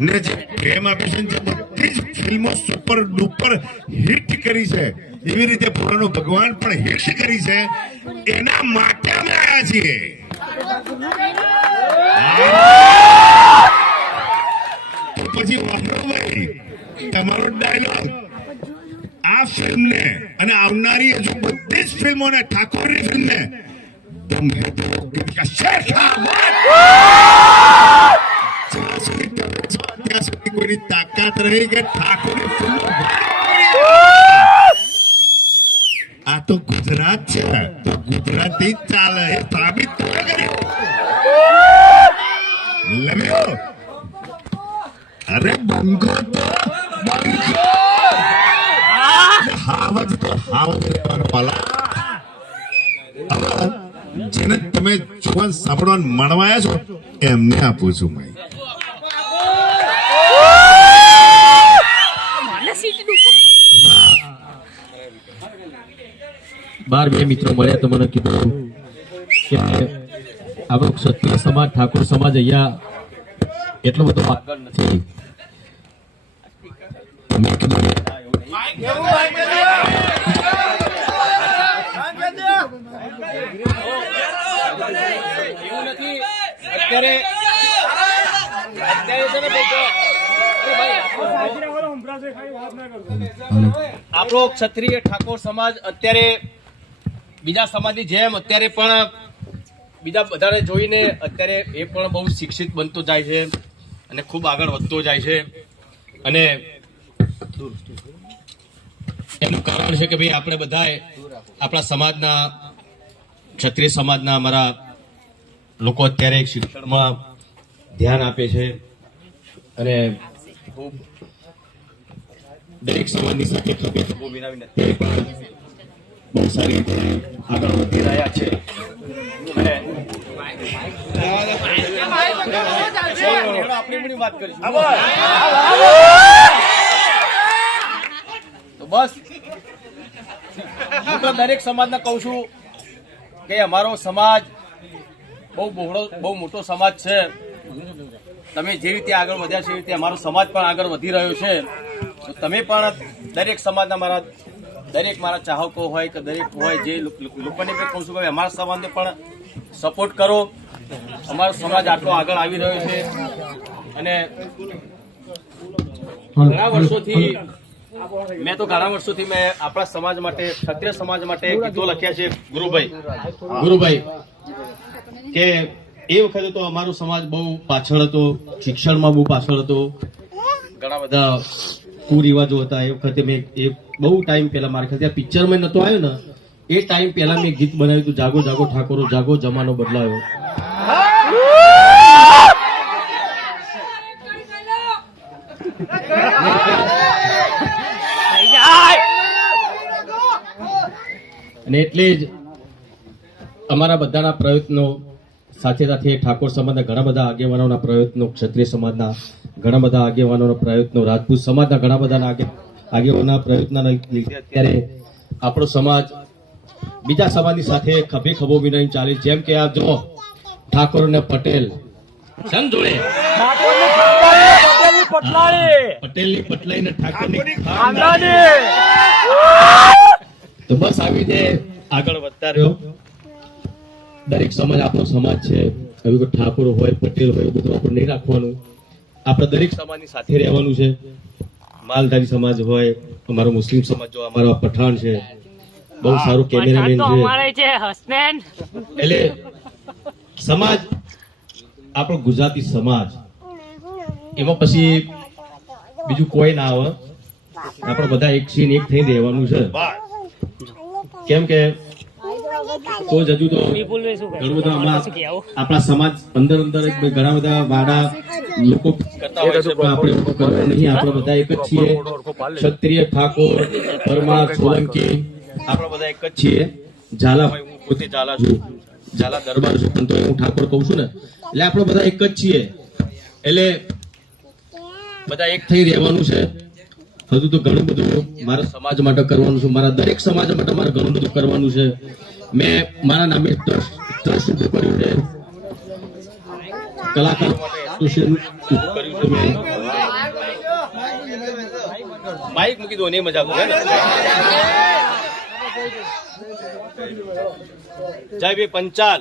ને જે પ્રેમ આપે છે જે બધી જ ફિલ્મો સુપર ડુપર હિટ કરી છે, એવી રીતે પુરાણો ભગવાન પણ હિટ કરી છે, એના માટે અમે આવ્યા છીએ. તો પછી ભાઈ તમારો ડાયલોગ આ ફિલ્મને અને આવનારી હજુ બધી જ ફિલ્મોને, ઠાકોરની ફિલ્મને तुम है तो कोई ताकत रही कि ठाकुर आ तो गुजरात છે, તો ગુજરાતી ચાલે એ સાબિત કર્યો. અરે બંગો તો બંગો હાવજ તો હાવજ પાલા જેને તમે જોવા સાંભળવા મળવાયા છો એમને આપું છું. ભાઈ 12 મિત્રો મળ્યા તો મને કીધું કે આપણો ક્ષત્રિય સમાજ, ઠાકોર સમાજ અહીંયા એટલો બધો આગળ નથી. આપણો ક્ષત્રિય ઠાકોર સમાજ અત્યારે બીજા સમાજની જેમ અત્યારે પણ બીજા બધાને જોઈને અત્યારે એ પણ બહુ શિક્ષિત બનતો જાય છે અને ખૂબ આગળ વધતો જાય છે. અને એનું કારણ છે કે ભાઈ આપણે બધાએ આપણા સમાજના, ક્ષત્રિય સમાજના અમારા લોકો અત્યારે શિક્ષણમાં ધ્યાન આપે છે અને ખૂબ દરેક સમાજની સાથે ખભે ખભો મિલાવીને અત્યારે પણ બહુ સારી રીતે આગળ વધી રહ્યા છે. આપણી વાત કરીશું તો બસ હું તો દરેક સમાજને કહું છું કે અમારો સમાજ બહુ મોટો સમાજ છે. તમે જે રીતે આગળ વધ્યા છે એ રીતે અમારો સમાજ પણ આગળ વધી રહ્યો છે. તો તમે પણ દરેક સમાજના મારા ચાહકો હોય કે દરેક હોય જે લોકોને પણ કહું છું કે અમારા સમાજને પણ સપોર્ટ કરો. અમારો સમાજ આટલો આગળ આવી રહ્યો છે અને ઘણા વર્ષોથી મેં આપણા સમાજ માટે, ક્ષત્રિય સમાજ માટે ગીતો લખ્યા છે. ગુરુભાઈ કે એ વખતે તો અમારો સમાજ બહુ પાછળ હતો, શિક્ષણમાં બહુ પાછળ હતો, ઘણા બધા કુરિવાજો હતા. એ વખતે મેં એ બહુ ટાઈમ પહેલા મારા ખ્યાલથી પિક્ચરમાં નતો આવ્યો ને એ ટાઈમ પહેલા મેં ગીત બનાવ્યું હતું, જાગો જાગો ઠાકોરો જાગો, જમાનો બદલાયો. અને એટલે જ અમારા બધાના પ્રયત્નો સાથે સાથે ઠાકોર સમાજના ઘણા બધા આગેવાનોના પ્રયત્નો, ક્ષત્રિય સમાજના ઘણા બધા આગેવાનોના પ્રયત્નો, રાજપૂત સમાજના ઘણા બધા આગેવાનોના પ્રયત્નના લીધે અત્યારે આપણો સમાજ બીજા સમાજની સાથે ખભે ખભો મિલાવીને ચાલે. જેમ કે આ જો ઠાકોર અને પટેલ જોડે પટેલની પટલાઈ ને ઠાકોરની તો બસ આવી રીતે આગળ વધતા રહ્યો. દરેક સમાજ આપણો સમાજ છે. એવું કે ઠાકોર હોય, પટેલ હોય, બધું આપણે નહીં રાખવાનું. આપણે દરેક સમાજની સાથે રહેવાનું છે. માલધારી સમાજ હોય, અમારો મુસ્લિમ સમાજ, જો અમારો પઠાણ છે, બહુ સારું કેમેરામેન છે. એટલે સમાજ આપણો ગુજરાતી સમાજ, એમાં પછી બીજું કોઈ ના આવે. આપણે બધા એક થી એક થઈ રહેવાનું છે. કેમ કે તો જ હજુ તો ઘણું બધા આપણા સમાજ અંદર ઘણા બધા વાડા લોકો કરતા હોય છે, પણ આપણે કરવું નહીં. આપણે બધા એક જ છીએ. ક્ષત્રિય, ઠાકોર, પરમાર, સોલંકી આપણે બધા એક જ છીએ. ઝાલા ભાઈ, હું પોતે ઝાલા છું, ઝાલા દરબાર છું, પણ તો હું ઠાકોર કહું છું ને. એટલે આપણે બધા એક જ છીએ. એટલે બધા એક થઈ રહેવાનું છે. હજુ તો ઘણું બધું મારા સમાજ માટે કરવાનું છે, મારા દરેક સમાજ માટે મારે ઘણું બધું કરવાનું છે. મેં મારા નામે ટ્રસ્ટ ઉભું કર્યું છે, કલાકાર એસોસિએશન ઉભું કર્યું છે મેં. માઇક મૂકી દો, નહીં મજા આવે. જયભાઈ પંચાલ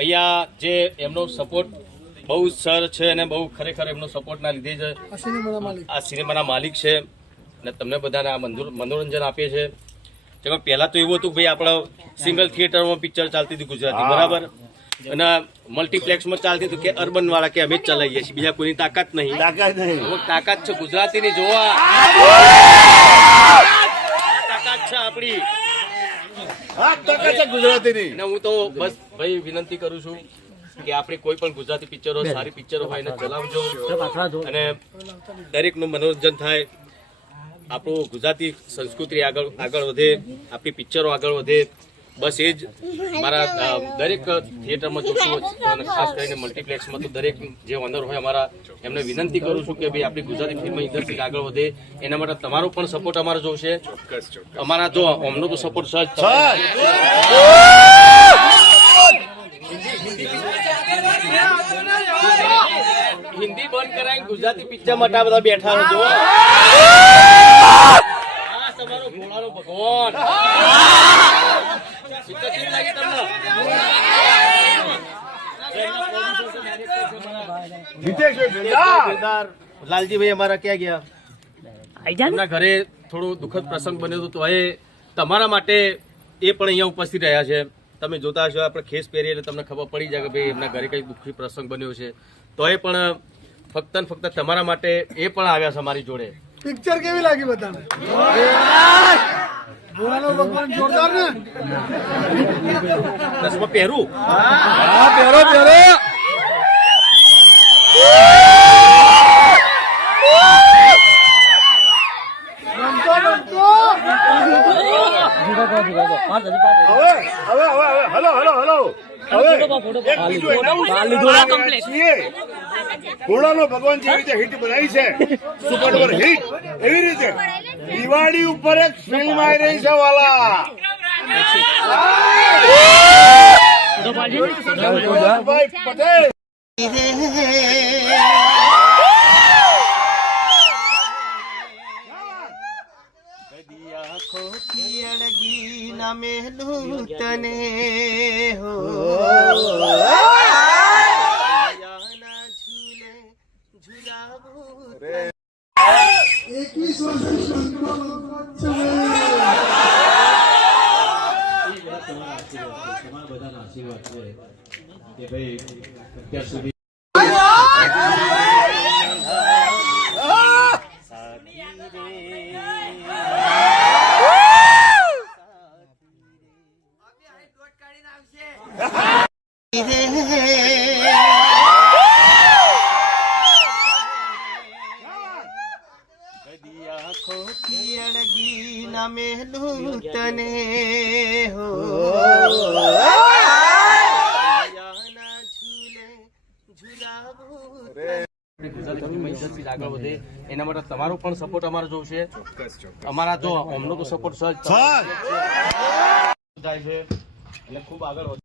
અહીંયા જે એમનો સપોર્ટ બહુ સર છે અને બહુ ખરેખર એમનો સપોર્ટના લીધે જ આ સિનેમાના માલિક છે અને તમને બધાને આ મનોરંજન આપે છે. જેમાં પહેલા તો એવું હતું કે ભાઈ આપણા સિંગલ થિયેટરમાં પિક્ચર ચાલતી હતી ગુજરાતી, બરાબર, અને મલ્ટીપ્લેક્સમાં ચાલતી હતું કે અર્બન વાળા કે અમે જ ચલાવીએ છીએ, બીજા કોઈની તાકાત નહીં. તાકાત છે ગુજરાતીની, જોવા તાકાત છે આપણી. ગુજરાતીની અને હું તો બસ ભાઈ વિનંતી કરું છું કે આપણે કોઈ પણ ગુજરાતી પિક્ચરો, સારી પિક્ચરો હોય એને ચલાવજો અને દરેકનું મનોરંજન થાય, આપણું ગુજરાતી સંસ્કૃતિ આગળ વધે, આપણી પિક્ચરો આગળ વધે. બસ એ જ મારા દરેક થિયેટરમાં જોશું અને ખાસ કરીને મલ્ટીપ્લેક્સમાં તો દરેક જે ઓનર હોય અમારા એમને વિનંતી કરું છું કે ભાઈ આપણી ગુજરાતી ફિલ્મ ઇન્ડસ્ટ્રી આગળ વધે એના માટે તમારો પણ સપોર્ટ અમારે જોશે. અમારા જો અમનો તો સપોર્ટ સહજ હિન્દી બંધ કરાય, ગુજરાતી પિક્ચર માટે આ બધા બેઠા છો. તમારો ભોળાનો ભગવાન પિક્ચર કેવી લાગી તમને? લાલજીભાઈ અમારા ક્યાં ગયા? એમના ઘરે થોડો દુઃખદ પ્રસંગ બન્યો હતો, તો એ તમારા માટે એ પણ અહીંયા ઉપસ્થિત રહ્યા છે. તમે જોતા હશો આપણે ખેસ પહેરીએ એટલે તમને ખબર પડી જાય કે ભાઈ એમના ઘરે કઈ દુઃખી પ્રસંગ બન્યો છે, તો એ પણ ફક્ત ને ફક્ત તમારા માટે એ પણ આવ્યા છે અમારી જોડે. પિક્ચર કેવી લાગી બધાને? ભોળાનો ભગવાન જોરદાર ને? ચશ્મા પહેરું? પહેરો પહેરો. ઘોડાનો ભગવાન જેવી રીતે હિટ બનાવી છે, સુપર ડુપર હિટ, એવી રીતે દિવાળી ઉપર એક ફિલ્મ આવી રહી છે વાલા. ભાઈ પટેલ બધાના આશીર્વાદ છે કે ભાઈ અત્યાર સુધી આગળ વધે એના માટે તમારો પણ સપોર્ટ અમારે જોશે. અમારા જો અમનો તો સપોર્ટ સહજ થાય છે એટલે ખૂબ આગળ વધે.